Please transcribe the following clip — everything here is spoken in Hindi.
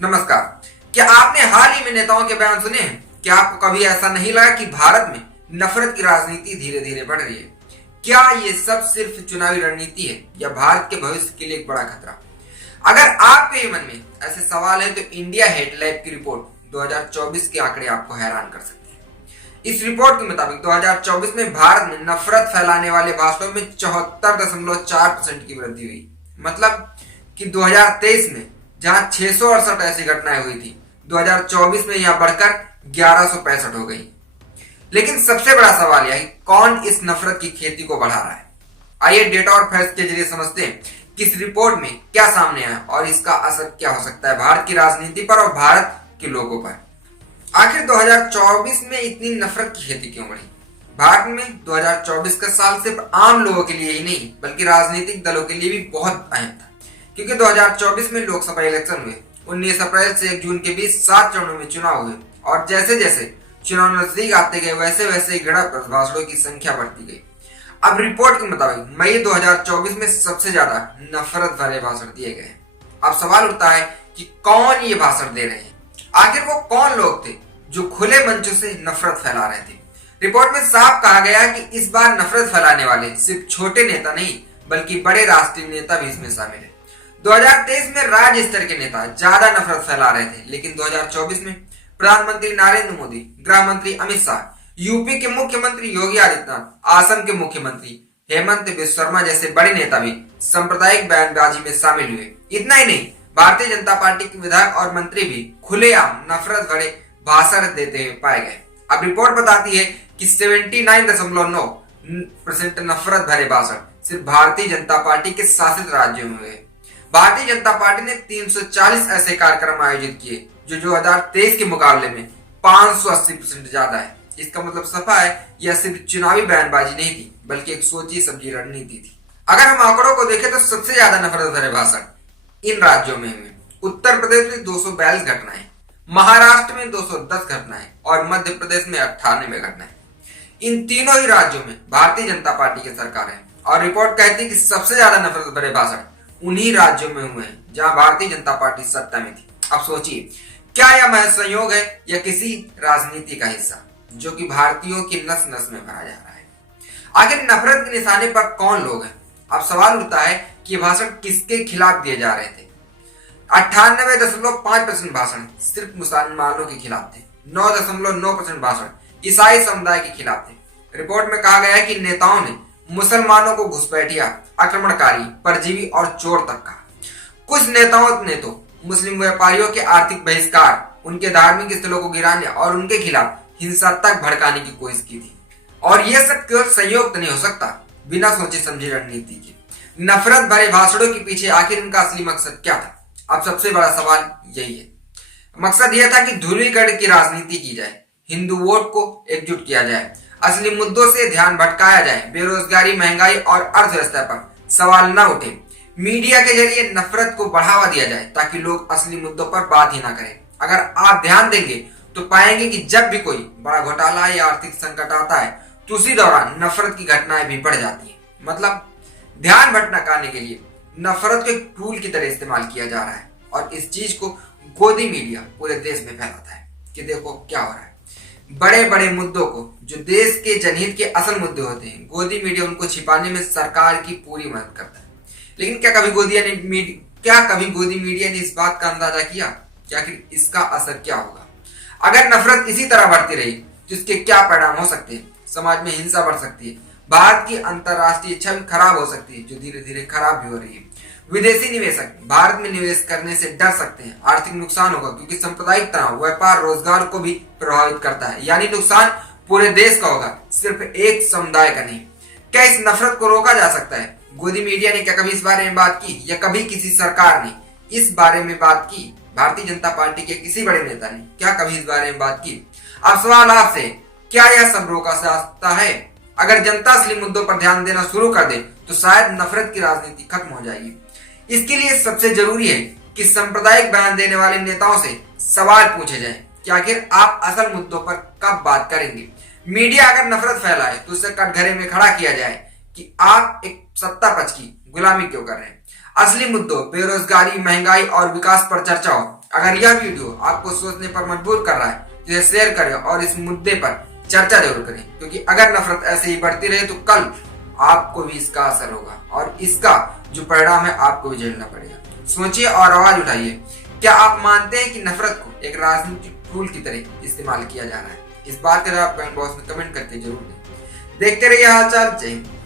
नमस्कार। क्या आपने हाल ही में नेताओं के बयान सुने हैं? क्या आपको कभी ऐसा नहीं लगा कि भारत में नफरत की राजनीति धीरे धीरे बढ़ रही है? क्या ये सब सिर्फ चुनावी रणनीति है या भारत के भविष्य के लिए एक बड़ा खतरा? अगर आपके मन में ऐसे सवाल है तो इंडिया हेट लैब की रिपोर्ट 2024 के आंकड़े आपको हैरान कर सकते हैं। इस रिपोर्ट के मुताबिक 2024 में भारत में नफरत फैलाने वाले भाषणों में 74.4% की वृद्धि हुई। मतलब कि 2023 में जहां 668 ऐसी घटनाएं हुई थी, 2024 में यह बढ़कर 1165 हो गई। लेकिन सबसे बड़ा सवाल यह है कौन इस नफरत की खेती को बढ़ा रहा है। आइए डेटा और फैक्ट्स के जरिए समझते हैं कि इस रिपोर्ट में क्या सामने आया और इसका असर क्या हो सकता है भारत की राजनीति पर और भारत के लोगों पर। आखिर 2024 में इतनी नफरत की खेती क्यों बढ़ी? भारत में 2024 का साल सिर्फ आम लोगों के लिए ही नहीं बल्कि राजनीतिक दलों के लिए भी बहुत अहम था, क्योंकि 2024 में लोकसभा इलेक्शन हुए। 19 अप्रैल से 1 जून के बीच 7 चरणों में चुनाव हुए और जैसे जैसे चुनाव नजदीक आते गए वैसे वैसे गणतंत्र भाषणों की संख्या बढ़ती गई। अब रिपोर्ट के मुताबिक मई 2024 में सबसे ज्यादा नफरत भरे भाषण दिए गए। अब सवाल उठता है कि कौन ये भाषण दे रहे हैं? आखिर वो कौन लोग थे जो खुले मंचों से नफरत फैला रहे थे? रिपोर्ट में साफ कहा गया कि इस बार नफरत फैलाने वाले सिर्फ छोटे नेता नहीं बल्कि बड़े राष्ट्रीय नेता भी इसमें शामिल है। 2023 में राज्य स्तर के नेता ज्यादा नफरत फैला रहे थे, लेकिन 2024 में प्रधानमंत्री नरेंद्र मोदी, गृह मंत्री अमित शाह, यूपी के मुख्यमंत्री योगी आदित्यनाथ, असम के मुख्यमंत्री हेमंत बिस्वा शर्मा जैसे बड़े नेता भी सांप्रदायिक बयानबाजी में शामिल हुए। इतना ही नहीं, भारतीय जनता पार्टी के विधायक और मंत्री भी खुलेआम नफरत भरे भाषण देते हुए पाए गए। अब रिपोर्ट बताती है कि 79.9% नफरत भरे भाषण सिर्फ भारतीय जनता पार्टी के शासित राज्यों में हुए। भारतीय जनता पार्टी ने 340 ऐसे कार्यक्रम आयोजित किए जो 2023 के मुकाबले में 580% ज्यादा है। इसका मतलब सफा है यह सिर्फ चुनावी बयानबाजी नहीं थी बल्कि एक सोची समझी रणनीति थी। अगर हम आंकड़ों को देखें तो सबसे ज्यादा नफरत भरे भाषण इन राज्यों में हुए। उत्तर प्रदेश में 242 घटनाएं, महाराष्ट्र में 210 घटनाएं और मध्य प्रदेश में 98 घटनाएं। इन तीनों ही राज्यों में भारतीय जनता पार्टी की सरकार है और रिपोर्ट कहती है कि सबसे ज्यादा नफरत भरे भाषण उन्हीं राज्यों में हुए हैं जहां भारतीय जनता पार्टी सत्ता में थी। अब सोचिए, क्या यह महज संयोग है या किसी राजनीति का हिस्सा जो कि भारतीयों की नस नस में भरा जा रहा है? आखिर नफरत के निशाने पर कौन लोग हैं? अब सवाल उठता है कि ये भाषण किसके खिलाफ दिए जा रहे थे? 98.5% भाषण सिर्फ मुसलमानों के खिलाफ थे। 9.9% भाषण ईसाई समुदाय के खिलाफ थे। रिपोर्ट में कहा गया है कि नेताओं ने मुसलमानों को घुसपैठिया, आक्रमणकारी, परजीवी और चोर तक कहा। कुछ नेताओं ने तो मुस्लिम व्यापारियों के आर्थिक बहिष्कार, उनके धार्मिक स्थलों को गिराने और उनके खिलाफ हिंसा तक भड़काने की कोशिश की थी। और यह सब केवल संयोग तो नहीं हो सकता बिना सोचे समझे रणनीति के। नफरत भरे भाषणों के पीछे आखिर उनका असली मकसद क्या था? अब सबसे बड़ा सवाल यही है। मकसद यह था कि धूलीगढ़ की राजनीति की जाए, हिंदू वोट को एकजुट किया जाए, असली मुद्दों से ध्यान भटकाया जाए, बेरोजगारी, महंगाई और अर्थव्यवस्था पर सवाल न उठे, मीडिया के जरिए नफरत को बढ़ावा दिया जाए ताकि लोग असली मुद्दों पर बात ही ना करें। अगर आप ध्यान देंगे तो पाएंगे कि जब भी कोई बड़ा घोटाला या आर्थिक संकट आता है तो उसी दौरान नफरत की घटनाएं भी बढ़ जाती है। मतलब ध्यान भटकाने के लिए नफरत को एक टूल की तरह इस्तेमाल किया जा रहा है और इस चीज को गोदी मीडिया पूरे देश में फैलाता है कि देखो क्या हो रहा है। बड़े बड़े मुद्दों को जो देश के जनहित के असल मुद्दे होते हैं, गोदी मीडिया उनको छिपाने में सरकार की पूरी मदद करता है। लेकिन क्या कभी गोदी मीडिया ने इस बात का अंदाजा किया कि आखिर इसका असर क्या होगा? अगर नफरत इसी तरह बढ़ती रही तो इसके क्या परिणाम हो सकते हैं? समाज में हिंसा बढ़ सकती है, भारत की अंतरराष्ट्रीय छवि खराब हो सकती है जो धीरे धीरे खराब भी हो रही है। विदेशी निवेशक भारत में निवेश करने से डर सकते हैं, आर्थिक नुकसान होगा क्योंकि सांप्रदायिक तनाव व्यापार रोजगार को भी प्रभावित करता है, यानी नुकसान पूरे देश का होगा, सिर्फ एक समुदाय का नहीं। क्या इस नफरत को रोका जा सकता है? गोदी मीडिया ने क्या कभी इस बारे में बात की या कभी किसी सरकार ने इस बारे में बात की? भारतीय जनता पार्टी के किसी बड़े नेता ने क्या कभी इस बारे में बात की? अब सवाल आपसे, क्या यह सब रोका जा सकता है? अगर जनता असली मुद्दों पर ध्यान देना शुरू कर दे तो शायद नफरत की राजनीति खत्म हो जाएगी। इसके लिए सबसे जरूरी है कि सांप्रदायिक बयान देने वाले नेताओं से सवाल पूछे जाएं कि आखिर आप असल मुद्दों पर कब बात करेंगे। मीडिया अगर नफरत फैलाए तो उसे कटघरे में खड़ा किया जाए कि आप एक सत्ता पक्ष की गुलामी क्यों कर रहे हैं। असली मुद्दों बेरोजगारी, महंगाई और विकास पर चर्चा हो। अगर यह वीडियो आपको सोचने पर मजबूर कर रहा है तो इसे शेयर करें और इस मुद्दे पर चर्चा जरूर करें, क्योंकि अगर नफरत ऐसे ही बढ़ती रहे तो कल आपको भी इसका असर होगा और इसका जो परिणाम है आपको भी झेलना पड़ेगा। सोचिए और आवाज उठाइए। क्या आप मानते हैं कि नफरत को एक राजनीतिक टूल की तरह इस्तेमाल किया जा रहा है? इस बात का जवाब कमेंट बॉक्स में कमेंट करके जरूर दें। देखते रहिए हालचाल। जय हिंद।